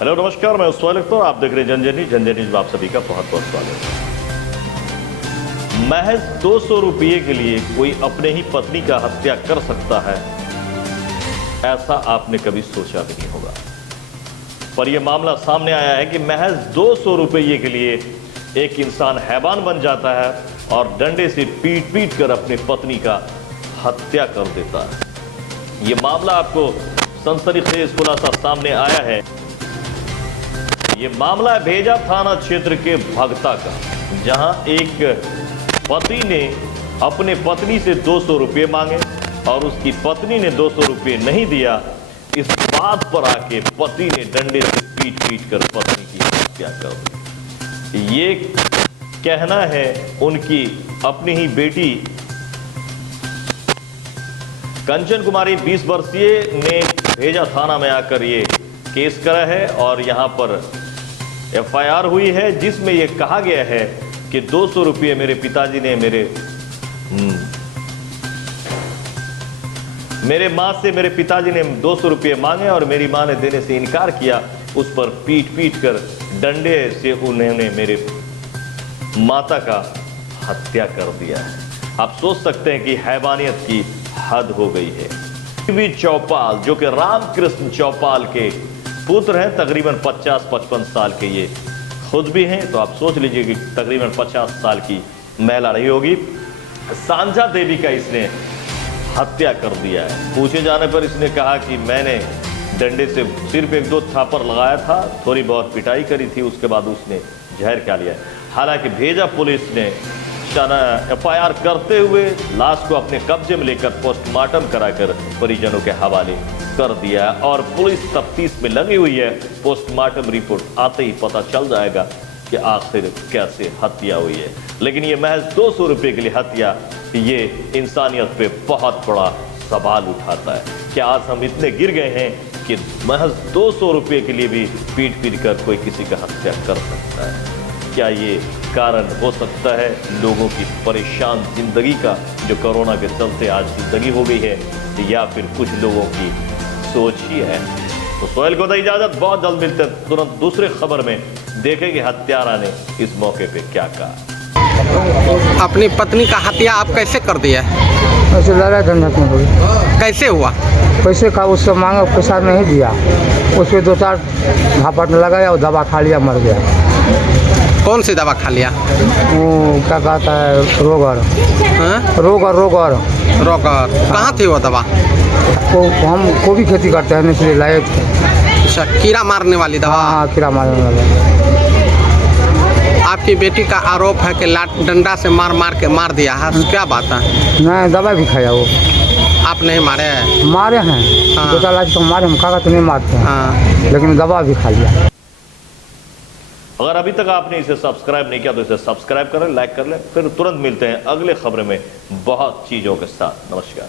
Hello नमस्कार, मैं उस्मान अख्तर, आप देख रहे हैं जनजन न्यूज में आप सभी का बहुत बहुत स्वागत है। महज 200 रुपये के लिए कोई अपने ही पत्नी का हत्या कर सकता है, ऐसा आपने कभी सोचा भी नहीं होगा। पर यह मामला सामने आया है कि महज 200 रुपये के लिए एक इंसान हैवान बन जाता है और डंडे से पीट पीट कर अपनी पत्नी का हत्या कर देता है। यह मामला आपको सनसनीखेज खुलासा सामने आया है। ये मामला है भेजा थाना क्षेत्र के भगता का, जहां एक पति ने अपने पत्नी से 200 रुपये मांगे और उसकी पत्नी ने 200 रुपये नहीं दिया। इस बात पर आके पति ने डंडे से पीट पीट कर पत्नी की हत्या कर दी। ये कहना है उनकी अपनी ही बेटी कंचन कुमारी 20 वर्षीय ने भेजा थाना में आकर ये केस करा है और यहां पर FIR हुई है, जिसमें यह कहा गया है कि 200 रुपये मेरे पिताजी ने मेरे मां से मेरे पिताजी ने 200 रुपये मांगे और मेरी मां ने देने से इनकार किया। उस पर पीट पीट कर डंडे से उन्होंने मेरे माता का हत्या कर दिया है। आप सोच सकते हैं कि हैवानियत की हद हो गई है। चौपाल, जो कि रामकृष्ण चौपाल के पुत्र हैं, तकरीबन 50-55 साल के ये खुद भी हैं, तो आप सोच लीजिए कि तकरीबन 50 साल की महिला रही होगी। सांझा देवी का इसने हत्या कर दिया है। पूछे जाने पर इसने कहा कि मैंने डंडे से सिर्फ 1-2 थापर लगाया था, थोड़ी बहुत पिटाई करी थी, उसके बाद उसने जहर खा लिया। हालांकि भेजा पुलिस ने FIR करते हुए लाश को अपने कब्जे में लेकर पोस्टमार्टम कराकर परिजनों के हवाले कर दिया और पुलिस तफ्तीश में लगी हुई है। पोस्टमार्टम रिपोर्ट आते ही पता चल जाएगा कि आखिर कैसे हत्या हुई है। लेकिन ये महज 200 रुपये के लिए हत्या, ये इंसानियत पे बहुत बड़ा सवाल उठाता है। क्या आज हम इतने गिर गए हैं कि महज 200 रुपये के लिए भी पीट पीट कर कोई किसी का हत्या कर सकता है? क्या ये कारण हो सकता है लोगों की परेशान जिंदगी का, जो कोरोना के चलते आज जिंदगी हो गई है, या फिर कुछ लोगों की सोच ही है? तो सोहेल को दे इजाजत, बहुत जल्द मिलते हैं तुरंत दूसरे खबर में। देखेंगे हत्यारा ने इस मौके पे क्या कहा। अपनी पत्नी का हत्या आप कैसे कर दिया? ऐसे लड़ाई झंझट में हुई। कैसे हुआ? पैसे का उससे मांगा, पैसा नहीं दिया, उस पर 2-4 झापट लगाया और दवा खा लिया, मर गया। कौन सी दवा खा लिया? वो क्या कहता है, रोगर। रोगर कहाँ थी वो दवा? वो हम गोभी खेती करते हैं, इसलिए लाए थे। अच्छा, कीड़ा मारने वाली दवा? हाँ, कीड़ा मारने वाला। आपकी बेटी का आरोप है कि लाठ डंडा से मार के मार दिया है, क्या बात है? नहीं, दवा भी खाया वो। आप नहीं मारे? मारे हैं, 2-4 लाख तो मारे, हम कागज तो नहीं मारते हैं, लेकिन दवा भी खा लिया। अगर अभी तक आपने इसे सब्सक्राइब नहीं किया तो इसे सब्सक्राइब करें, लाइक कर लें। फिर तुरंत मिलते हैं अगले खबर में बहुत चीजों के साथ। नमस्कार।